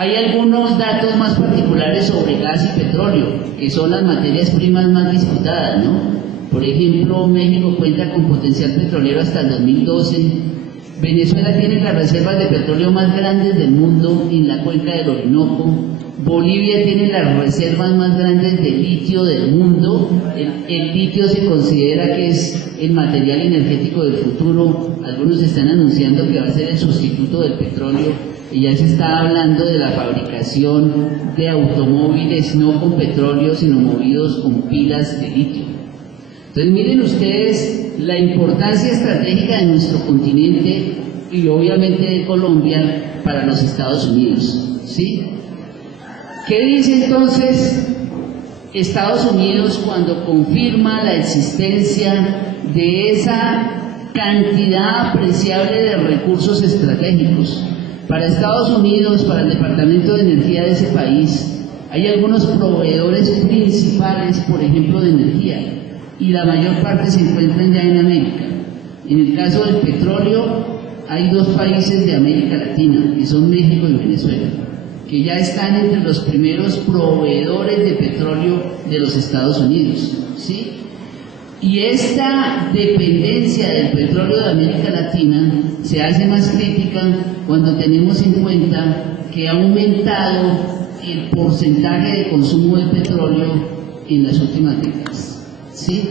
Hay algunos datos más particulares sobre gas y petróleo, que son las materias primas más disputadas, ¿no? Por ejemplo, México cuenta con potencial petrolero hasta el 2012. Venezuela tiene las reservas de petróleo más grandes del mundo en la cuenca del Orinoco. Bolivia tiene las reservas más grandes de litio del mundo. El litio se considera que es el material energético del futuro. Algunos están anunciando que va a ser el sustituto del petróleo, y ya se está hablando de la fabricación de automóviles no con petróleo, sino movidos con pilas de litio. Entonces miren ustedes la importancia estratégica de nuestro continente y obviamente de Colombia para los Estados Unidos, ¿sí? ¿Qué dice entonces Estados Unidos cuando confirma la existencia de esa cantidad apreciable de recursos estratégicos? Para Estados Unidos, para el Departamento de Energía de ese país, hay algunos proveedores principales, por ejemplo, de energía, y la mayor parte se encuentran ya en América. En el caso del petróleo, hay dos países de América Latina, que son México y Venezuela, que ya están entre los primeros proveedores de petróleo de los Estados Unidos, ¿sí? Y esta dependencia del petróleo de América Latina se hace más crítica cuando tenemos en cuenta que ha aumentado el porcentaje de consumo de petróleo en las últimas décadas, ¿sí?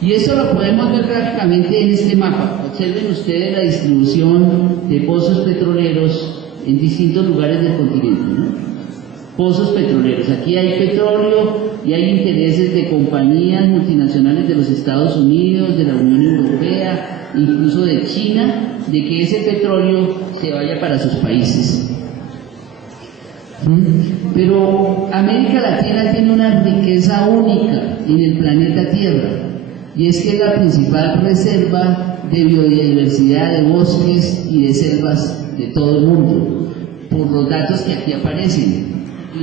Y eso lo podemos ver gráficamente en este mapa. Observen ustedes la distribución de pozos petroleros en distintos lugares del continente, ¿no? Pozos petroleros. Aquí hay petróleo y hay intereses de compañías multinacionales de los Estados Unidos, de la Unión Europea, incluso de China, de que ese petróleo se vaya para sus países. Pero América Latina tiene una riqueza única en el planeta Tierra, y es que es la principal reserva de biodiversidad de bosques y de selvas de todo el mundo, por los datos que aquí aparecen.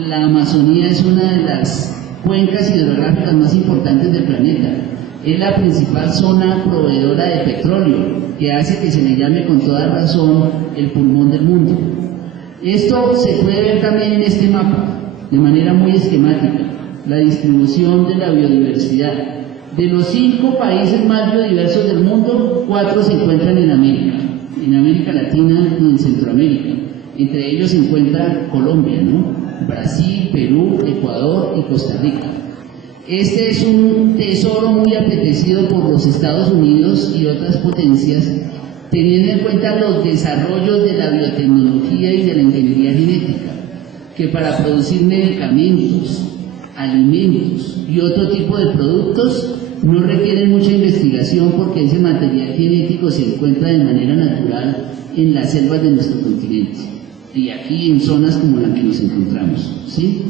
La Amazonía es una de las cuencas hidrográficas más importantes del planeta. Es la principal zona proveedora de petróleo, que hace que se le llame con toda razón el pulmón del mundo. Esto se puede ver también en este mapa, de manera muy esquemática, la distribución de la biodiversidad. De los 5 países más biodiversos del mundo, 4 se encuentran en América Latina y en Centroamérica. Entre ellos se encuentra Colombia, ¿no? Brasil, Perú, Ecuador y Costa Rica. Este es un tesoro muy apetecido por los Estados Unidos y otras potencias, teniendo en cuenta los desarrollos de la biotecnología y de la ingeniería genética, que para producir medicamentos, alimentos y otro tipo de productos no requieren mucha investigación, porque ese material genético se encuentra de manera natural en las selvas de nuestro continente y aquí en zonas como la que nos encontramos, ¿sí?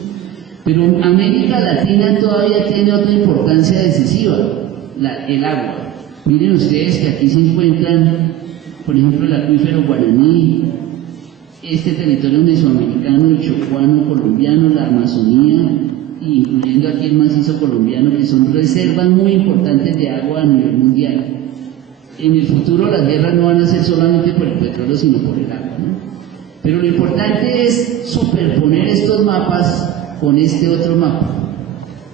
Pero América Latina todavía tiene otra importancia decisiva, el agua. Miren ustedes que aquí se encuentran, por ejemplo, el acuífero Guaraní, este territorio mesoamericano, el chocuano colombiano, la Amazonía, incluyendo aquí el macizo colombiano, que son reservas muy importantes de agua a nivel mundial. En el futuro las guerras no van a ser solamente por el petróleo, sino por el agua, ¿no? Pero lo importante es superponer estos mapas con este otro mapa,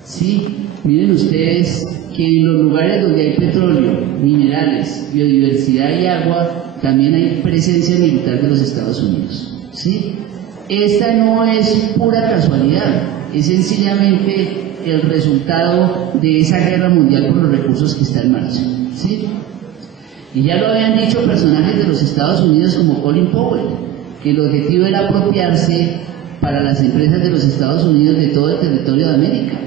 ¿sí? Miren ustedes que en los lugares donde hay petróleo, minerales, biodiversidad y agua, también hay presencia militar de los Estados Unidos, ¿sí? Esta no es pura casualidad, es sencillamente el resultado de esa guerra mundial por los recursos que está en marcha, ¿sí? Y ya lo habían dicho personajes de los Estados Unidos como Colin Powell, que el objetivo era apropiarse para las empresas de los Estados Unidos de todo el territorio de América,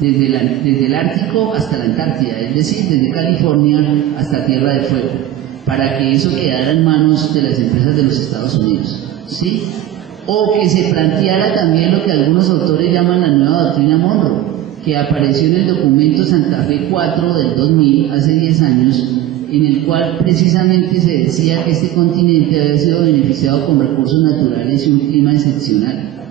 desde el Ártico hasta la Antártida, es decir, desde California hasta Tierra del Fuego, para que eso quedara en manos de las empresas de los Estados Unidos, ¿sí? O que se planteara también lo que algunos autores llaman la nueva doctrina Monroe, que apareció en el documento Santa Fe 4 del 2000, hace 10 años, en el cual precisamente se decía que este continente había sido beneficiado con recursos naturales y un clima excepcional,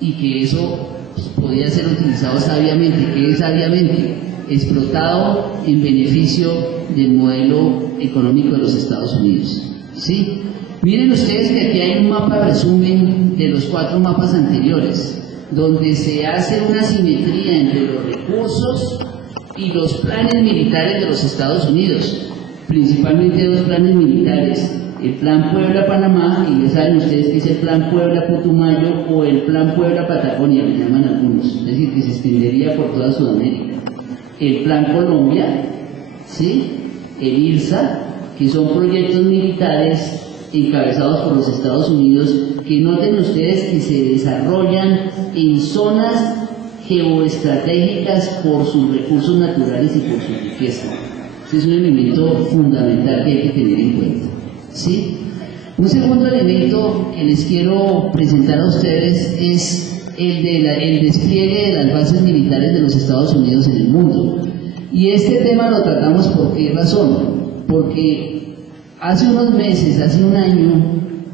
y que eso podía ser utilizado sabiamente, que es sabiamente explotado en beneficio del modelo económico de los Estados Unidos, ¿sí? Miren ustedes que aquí hay un mapa resumen de los 4 mapas anteriores, donde se hace una simetría entre los recursos y los planes militares de los Estados Unidos, principalmente 2 planes militares, el Plan Puebla-Panamá, y ya saben ustedes que es el Plan Puebla-Putumayo o el Plan Puebla-Patagonia, le llaman algunos, es decir, que se extendería por toda Sudamérica, el Plan Colombia, ¿sí? El IRSA, que son proyectos militares encabezados por los Estados Unidos, que noten ustedes que se desarrollan en zonas geoestratégicas por sus recursos naturales y por su riqueza. Ese es un elemento fundamental que hay que tener en cuenta, ¿sí? Un segundo elemento que les quiero presentar a ustedes es el despliegue de las bases militares de los Estados Unidos en el mundo. Y este tema lo tratamos ¿por qué razón? Porque hace unos meses, hace un año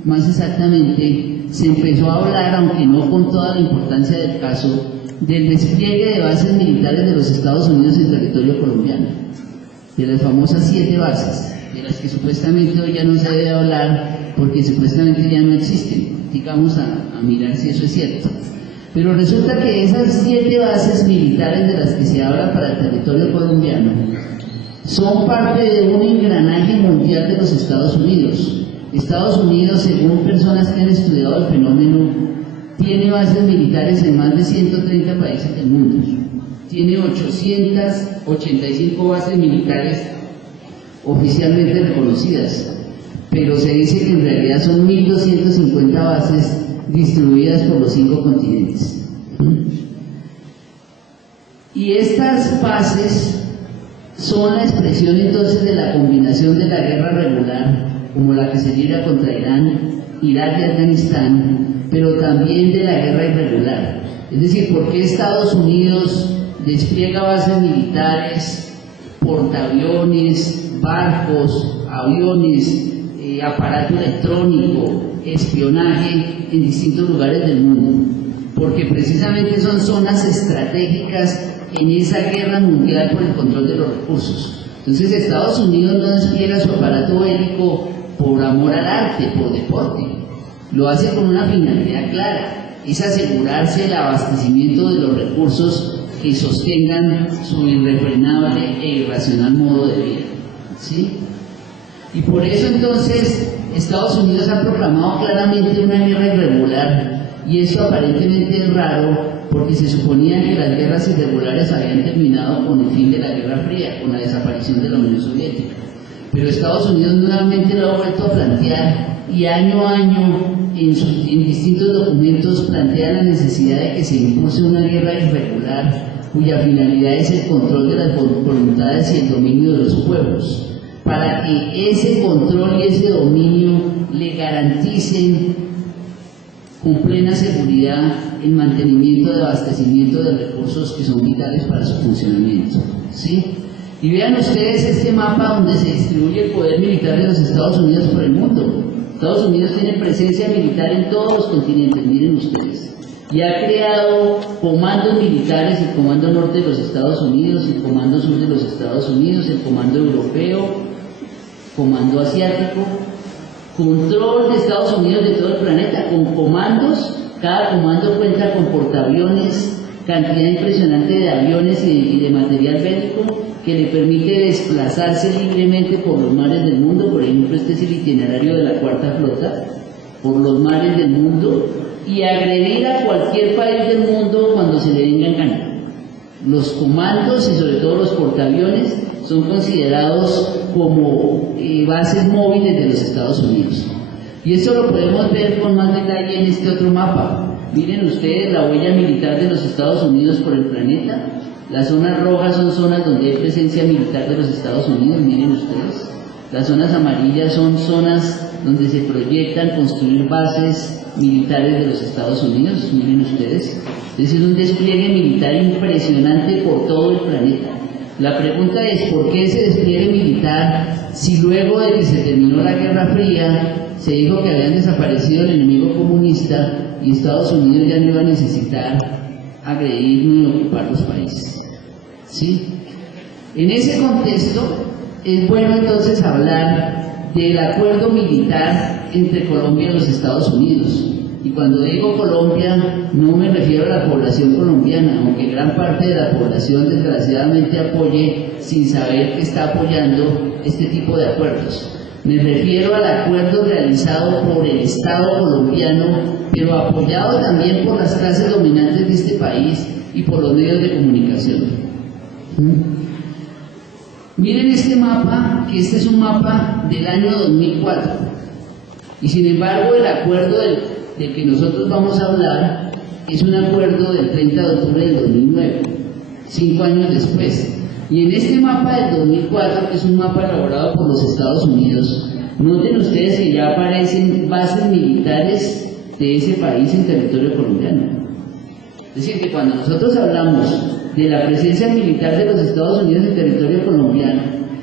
más exactamente, se empezó a hablar, aunque no con toda la importancia del caso, del despliegue de bases militares de los Estados Unidos en territorio colombiano, de las famosas 7 bases, de las que supuestamente hoy ya no se debe hablar porque supuestamente ya no existen. Digamos a mirar si eso es cierto. Pero resulta que esas 7 bases militares de las que se habla para el territorio colombiano son parte de un engranaje mundial de los Estados Unidos. Estados Unidos, según personas que han estudiado el fenómeno, tiene bases militares en más de 130 países del mundo. Tiene 885 bases militares oficialmente reconocidas, pero se dice que en realidad son 1.250 bases distribuidas por los 5 continentes. Y estas bases son la expresión entonces de la combinación de la guerra regular, como la que se libra contra Irán, Irak y Afganistán, pero también de la guerra irregular. Es decir, ¿por qué Estados Unidos despliega bases militares, portaaviones, barcos, aviones, aparato electrónico, espionaje en distintos lugares del mundo? Porque precisamente son zonas estratégicas en esa guerra mundial por el control de los recursos. Entonces Estados Unidos no despliega su aparato bélico por amor al arte, por deporte. Lo hace con una finalidad clara, es asegurarse el abastecimiento de los recursos que sostengan su irrefrenable e irracional modo de vida, ¿sí? Y por eso entonces Estados Unidos ha proclamado claramente una guerra irregular, y eso aparentemente es raro porque se suponía que las guerras irregulares habían terminado con el fin de la Guerra Fría, con la desaparición de la Unión Soviética. Pero Estados Unidos nuevamente lo ha vuelto a plantear, y año a año en distintos documentos plantea la necesidad de que se impulse una guerra irregular cuya finalidad es el control de las voluntades y el dominio de los pueblos, para que ese control y ese dominio le garanticen con plena seguridad el mantenimiento de abastecimiento de recursos que son vitales para su funcionamiento, ¿sí? Y vean ustedes este mapa donde se distribuye el poder militar de los Estados Unidos por el mundo. Estados Unidos tiene presencia militar en todos los continentes, miren ustedes, y ha creado comandos militares: el Comando Norte de los Estados Unidos, el Comando Sur de los Estados Unidos, el Comando Europeo, Comando Asiático, control de Estados Unidos de todo el planeta, con comandos. Cada comando cuenta con portaaviones, cantidad impresionante de aviones y de material bélico que le permite desplazarse libremente por los mares del mundo. Por ejemplo, este es el itinerario de la Cuarta Flota, por los mares del mundo, y agredir a cualquier país del mundo cuando se le venga en gana. Los comandos y sobre todo los portaaviones son considerados como bases móviles de los Estados Unidos. Y esto lo podemos ver con más detalle en este otro mapa. Miren ustedes la huella militar de los Estados Unidos por el planeta. Las zonas rojas son zonas donde hay presencia militar de los Estados Unidos, miren ustedes. Las zonas amarillas son zonas donde se proyectan construir bases militares de los Estados Unidos, miren ustedes. Es un despliegue militar impresionante por todo el planeta. La pregunta es, ¿por qué ese despliegue militar si luego de que se terminó la Guerra Fría se dijo que habían desaparecido el enemigo comunista y Estados Unidos ya no iba a necesitar agredir ni ocupar los países? ¿Sí? En ese contexto es bueno entonces hablar del acuerdo militar entre Colombia y los Estados Unidos. Y cuando digo Colombia, no me refiero a la población colombiana, aunque gran parte de la población desgraciadamente apoye sin saber que está apoyando este tipo de acuerdos. Me refiero al acuerdo realizado por el Estado colombiano, pero apoyado también por las clases dominantes de este país y por los medios de comunicación. Miren este mapa, que este es un mapa del año 2004, y sin embargo el acuerdo del que nosotros vamos a hablar es un acuerdo del 30 de octubre del 2009, 5 años después. Y en este mapa del 2004, que es un mapa elaborado por los Estados Unidos, noten ustedes que ya aparecen bases militares de ese país en territorio colombiano. Es decir, que cuando nosotros hablamos de la presencia militar de los Estados Unidos en territorio colombiano,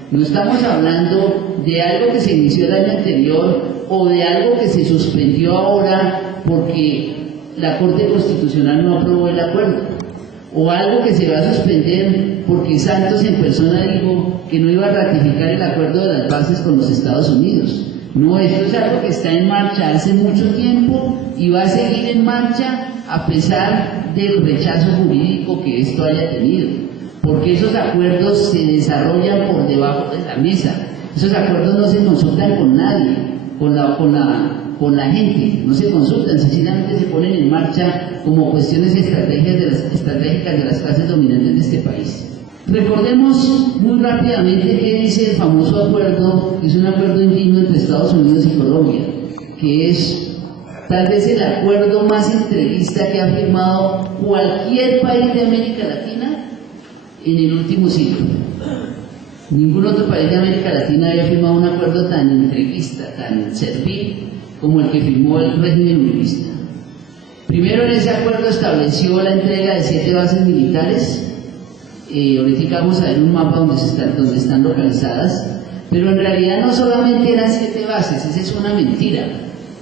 no estamos hablando de algo que se inició el año anterior o de algo que se suspendió ahora porque la Corte Constitucional no aprobó el acuerdo, o algo que se va a suspender porque Santos en persona dijo que no iba a ratificar el acuerdo de las bases con los Estados Unidos. No, esto es algo que está en marcha hace mucho tiempo y va a seguir en marcha a pesar del rechazo jurídico que esto haya tenido, porque esos acuerdos se desarrollan por debajo de la mesa. Esos acuerdos no se consultan con nadie, con la gente, no se consultan, sencillamente se ponen en marcha como cuestiones estratégicas de las clases dominantes de este país. Recordemos muy rápidamente qué dice el famoso acuerdo, que es un acuerdo indigno entre Estados Unidos y Colombia, que es tal vez el acuerdo más entreguista que ha firmado cualquier país de América Latina en el último siglo. Ningún otro país de América Latina había firmado un acuerdo tan entreguista, tan servil, como el que firmó el régimen uribista. Primero, en ese acuerdo estableció la entrega de 7 bases militares. Ahorita vamos a ver un mapa donde están localizadas, pero en realidad no solamente eran 7 bases, esa es una mentira.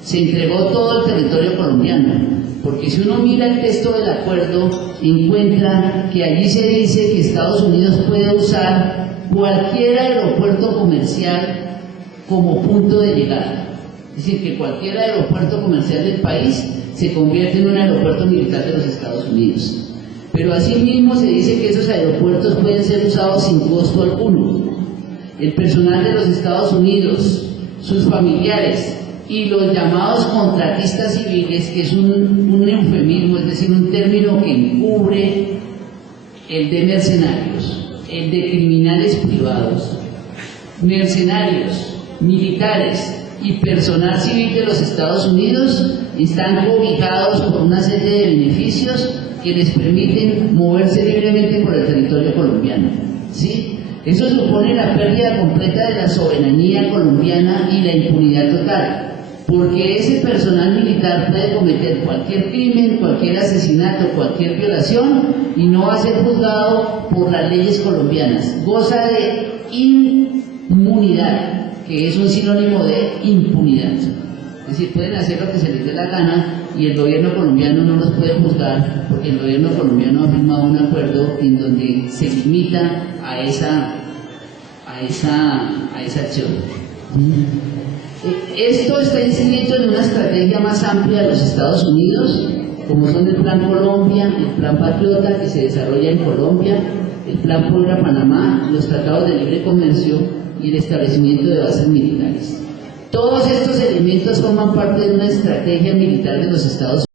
Se entregó todo el territorio colombiano, porque si uno mira el texto del acuerdo, encuentra que allí se dice que Estados Unidos puede usar cualquier aeropuerto comercial como punto de llegada. Es decir, que cualquier aeropuerto comercial del país se convierte en un aeropuerto militar de los Estados Unidos. Pero asimismo se dice que esos aeropuertos pueden ser usados sin costo alguno. El personal de los Estados Unidos, sus familiares y los llamados contratistas civiles, que es un eufemismo, es decir, un término que encubre el de mercenarios, el de criminales privados, mercenarios, militares y personal civil de los Estados Unidos están cobijados por una serie de beneficios que les permiten moverse libremente por el territorio colombiano, ¿sí? Eso supone la pérdida completa de la soberanía colombiana y la impunidad total, porque ese personal militar puede cometer cualquier crimen, cualquier asesinato, cualquier violación y no va a ser juzgado por las leyes colombianas. Goza de inmunidad, que es un sinónimo de impunidad. Es decir, pueden hacer lo que se les dé la gana y el gobierno colombiano no los puede juzgar porque el gobierno colombiano ha firmado un acuerdo en donde se limita a esa acción. Esto está inscrito en una estrategia más amplia de los Estados Unidos, como son el Plan Colombia, el Plan Patriota que se desarrolla en Colombia, el Plan Puebla-Panamá, los tratados de libre comercio y el establecimiento de bases militares. Todos estos elementos forman parte de una estrategia militar de los Estados Unidos.